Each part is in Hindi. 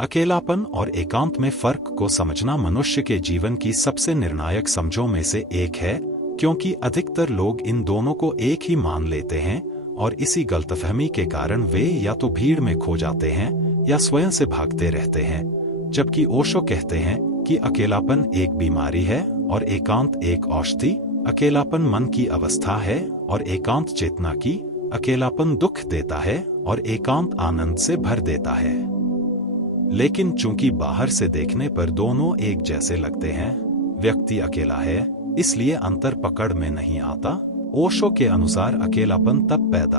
अकेलापन और एकांत में फर्क को समझना मनुष्य के जीवन की सबसे निर्णायक समझों में से एक है, क्योंकि अधिकतर लोग इन दोनों को एक ही मान लेते हैं और इसी गलतफहमी के कारण वे या तो भीड़ में खो जाते हैं या स्वयं से भागते रहते हैं। जबकि ओशो कहते हैं कि अकेलापन एक बीमारी है और एकांत एक औषधि। अकेलापन मन की अवस्था है और एकांत चेतना की। अकेलापन दुख देता है और एकांत आनंद से भर देता है। लेकिन चूंकि बाहर से देखने पर दोनों एक जैसे लगते हैं, व्यक्ति अकेला है इसलिए अंतर पकड़ में नहीं आता। ओशो के अनुसार अकेलापन तब पैदा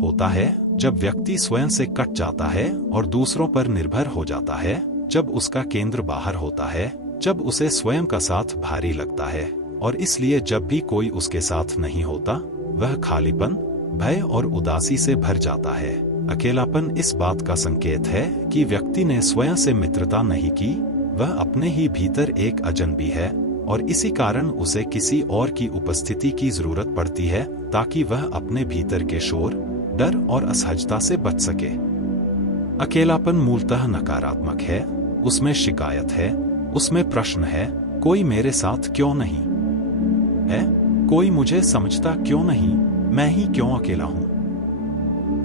होता है जब व्यक्ति स्वयं से कट जाता है और दूसरों पर निर्भर हो जाता है, जब उसका केंद्र बाहर होता है, जब उसे स्वयं का साथ भारी लगता है और इसलिए जब भी कोई उसके साथ नहीं होता वह खालीपन, भय और उदासी से भर जाता है। अकेलापन इस बात का संकेत है कि व्यक्ति ने स्वयं से मित्रता नहीं की, वह अपने ही भीतर एक अजनबी है और इसी कारण उसे किसी और की उपस्थिति की जरूरत पड़ती है ताकि वह अपने भीतर के शोर, डर और असहजता से बच सके। अकेलापन मूलतः नकारात्मक है, उसमें शिकायत है, उसमें प्रश्न है, कोई मेरे साथ क्यों नहीं है, कोई मुझे समझता क्यों नहीं, मैं ही क्यों अकेला हूं।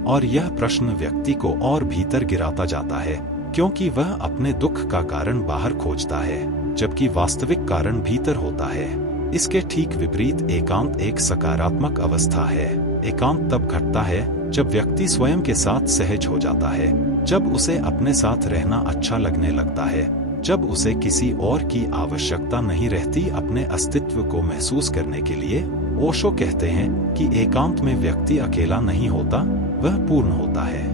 और यह प्रश्न व्यक्ति को और भीतर गिराता जाता है, क्योंकि वह अपने दुख का कारण बाहर खोजता है, जबकि वास्तविक कारण भीतर होता है। इसके ठीक विपरीत एकांत एक सकारात्मक अवस्था है। एकांत तब घटता है जब व्यक्ति स्वयं के साथ सहज हो जाता है, जब उसे अपने साथ रहना अच्छा लगने लगता है, जब उसे किसी और की आवश्यकता नहीं रहती अपने अस्तित्व को महसूस करने के लिए। ओशो कहते हैं कि एकांत में व्यक्ति अकेला नहीं होता, वह पूर्ण होता है।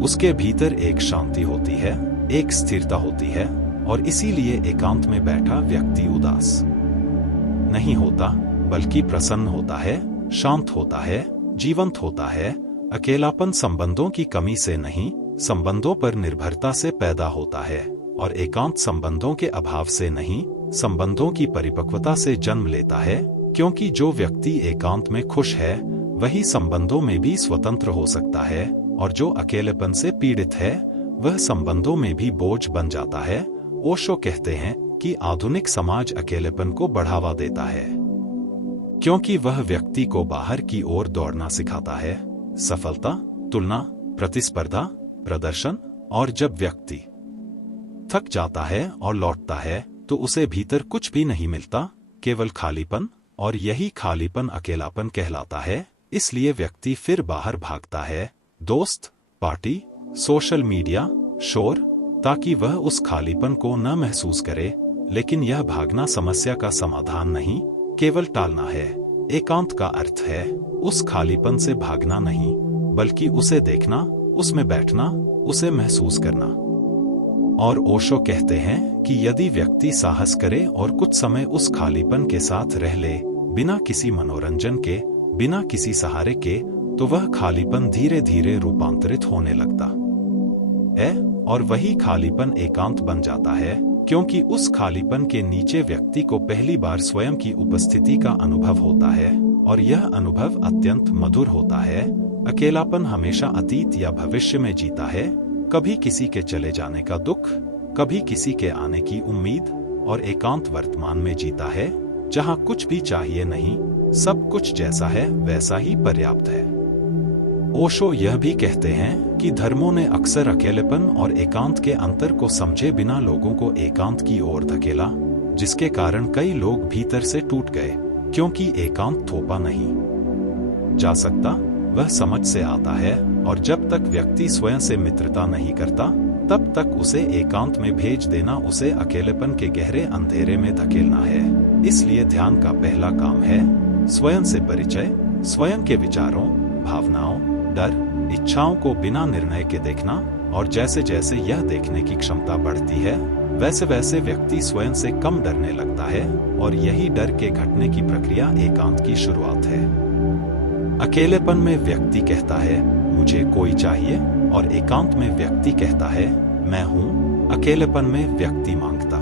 उसके भीतर एक शांति होती है, एक स्थिरता होती है और इसीलिए एकांत में बैठा व्यक्ति उदास नहीं होता, बल्कि प्रसन्न होता है, शांत होता है, जीवंत होता है। अकेलापन संबंधों की कमी से नहीं, संबंधों पर निर्भरता से पैदा होता है और एकांत संबंधों के अभाव से नहीं, संबंधों की परिपक्वता से जन्म लेता है, क्योंकि जो व्यक्ति एकांत में खुश है वही संबंधों में भी स्वतंत्र हो सकता है और जो अकेलेपन से पीड़ित है वह संबंधों में भी बोझ बन जाता है। ओशो कहते हैं कि आधुनिक समाज अकेलेपन को बढ़ावा देता है, क्योंकि वह व्यक्ति को बाहर की ओर दौड़ना सिखाता है, सफलता, तुलना, प्रतिस्पर्धा, प्रदर्शन। और जब व्यक्ति थक जाता है और लौटता है तो उसे भीतर कुछ भी नहीं मिलता, केवल खालीपन, और यही खालीपन अकेलापन कहलाता है। इसलिए व्यक्ति फिर बाहर भागता है, दोस्त, पार्टी, सोशल मीडिया, शोर, ताकि वह उस खालीपन को न महसूस करे। लेकिन यह भागना समस्या का समाधान नहीं, केवल टालना है। एकांत का अर्थ है उस खालीपन से भागना नहीं, बल्कि उसे देखना, उसमें बैठना, उसे महसूस करना। और ओशो कहते हैं कि यदि व्यक्ति साहस करे और कुछ समय उस खालीपन के साथ रह ले, बिना किसी मनोरंजन के, बिना किसी सहारे के, तो वह खालीपन धीरे धीरे रूपांतरित होने लगता है और वही खालीपन एकांत बन जाता है, क्योंकि उस खालीपन के नीचे व्यक्ति को पहली बार स्वयं की उपस्थिति का अनुभव होता है और यह अनुभव अत्यंत मधुर होता है। अकेलापन हमेशा अतीत या भविष्य में जीता है, कभी किसी के चले जाने का दुख, कभी किसी के आने की उम्मीद, और एकांत वर्तमान में जीता है, जहां कुछ भी चाहिए नहीं, सब कुछ जैसा है वैसा ही पर्याप्त है। ओशो यह भी कहते हैं कि धर्मों ने अक्सर अकेलेपन और एकांत के अंतर को समझे बिना लोगों को एकांत की ओर धकेला, जिसके कारण कई लोग भीतर से टूट गए, क्योंकि एकांत थोपा नहीं जा सकता, वह समझ से आता है। और जब तक व्यक्ति स्वयं से मित्रता नहीं करता, तब तक उसे एकांत में भेज देना उसे अकेलेपन के गहरे अंधेरे में धकेलना है। इसलिए ध्यान का पहला काम है स्वयं से परिचय, स्वयं के विचारों, भावनाओं, डर, इच्छाओं को बिना निर्णय के देखना। और जैसे जैसे यह देखने की क्षमता बढ़ती है, वैसे वैसे व्यक्ति स्वयं से कम डरने लगता है और यही डर के घटने की प्रक्रिया एकांत की शुरुआत है। अकेलेपन में व्यक्ति कहता है मुझे कोई चाहिए, और एकांत में व्यक्ति कहता है मैं हूं। अकेलेपन में व्यक्ति मांगता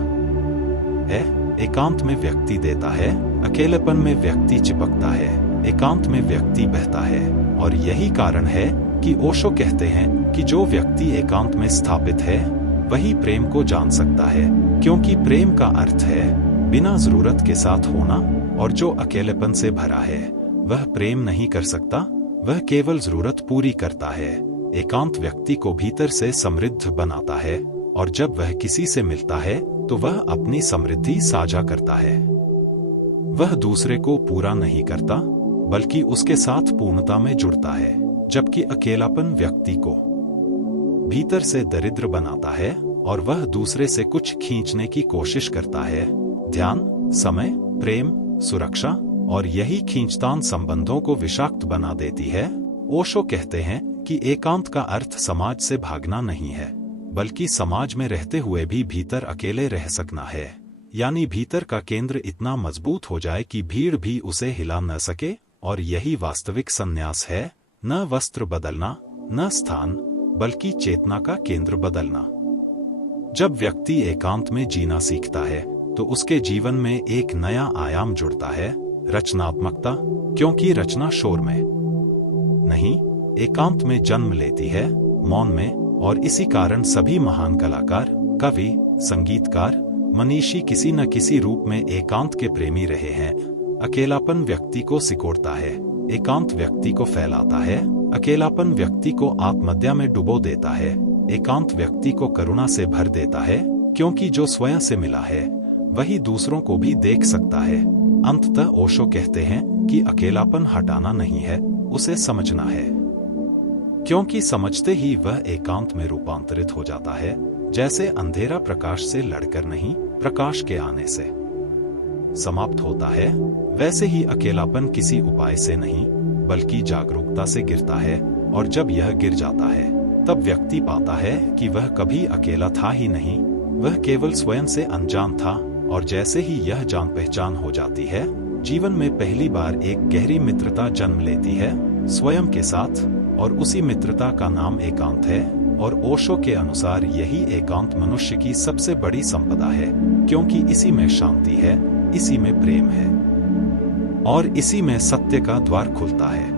है, एकांत में व्यक्ति देता है। अकेलेपन में व्यक्ति चिपकता है, एकांत में व्यक्ति बहता है। और यही कारण है कि ओशो कहते हैं कि जो व्यक्ति एकांत में स्थापित है वही प्रेम को जान सकता है, क्योंकि प्रेम का अर्थ है बिना जरूरत के साथ होना, और जो अकेलेपन से भरा है वह प्रेम नहीं कर सकता, वह केवल जरूरत पूरी करता है। एकांत व्यक्ति को भीतर से समृद्ध बनाता है, और जब वह किसी से मिलता है तो वह अपनी समृद्धि साझा करता है। वह दूसरे को पूरा नहीं करता बल्कि उसके साथ पूर्णता में जुड़ता है, जबकि अकेलापन व्यक्ति को भीतर से दरिद्र बनाता है और वह दूसरे से कुछ खींचने की कोशिश करता है। ध्यान, समय, प्रेम, सुरक्षा और यही खींचतान संबंधों को विषाक्त बना देती है। ओशो कहते हैं कि एकांत का अर्थ समाज से भागना नहीं है, बल्कि समाज में रहते हुए भी भीतर अकेले रह सकना है। यानी भीतर का केंद्र इतना मजबूत हो जाए कि भीड़ भी उसे हिला न सके, और यही वास्तविक संन्यास है, न वस्त्र बदलना, न स्थान, बल्कि चेतना का केंद्र बदलना। जब व्यक्ति एकांत में जीना सीखता है तो उसके जीवन में एक नया आयाम जुड़ता है, रचनात्मकता, क्योंकि रचना शोर में नहीं, एकांत में जन्म लेती है, मौन में। और इसी कारण सभी महान कलाकार, कवि, संगीतकार, मनीषी किसी न किसी रूप में एकांत के प्रेमी रहे हैं। अकेलापन व्यक्ति को सिकोड़ता है, एकांत व्यक्ति को फैलाता है। अकेलापन व्यक्ति को आत्महत्या में डुबो देता है, एकांत व्यक्ति को करुणा से भर देता है, क्योंकि जो स्वयं से मिला है वही दूसरों को भी देख सकता है। अंततः ओशो कहते हैं कि अकेलापन हटाना नहीं है, उसे समझना है, क्योंकि समझते ही वह एकांत में रूपांतरित हो जाता है। जैसे अंधेरा प्रकाश से लड़कर नहीं, प्रकाश के आने से समाप्त होता है, वैसे ही अकेलापन किसी उपाय से नहीं बल्कि जागरूकता से गिरता है। और जब यह गिर जाता है तब व्यक्ति पाता है कि वह कभी अकेला था ही नहीं, वह केवल स्वयं से अनजान था। और जैसे ही यह जान पहचान हो जाती है, जीवन में पहली बार एक गहरी मित्रता जन्म लेती है स्वयं के साथ, और उसी मित्रता का नाम एकांत है। और ओशो के अनुसार यही एकांत मनुष्य की सबसे बड़ी संपदा है, क्योंकि इसी में शांति है, इसी में प्रेम है, और इसी में सत्य का द्वार खुलता है।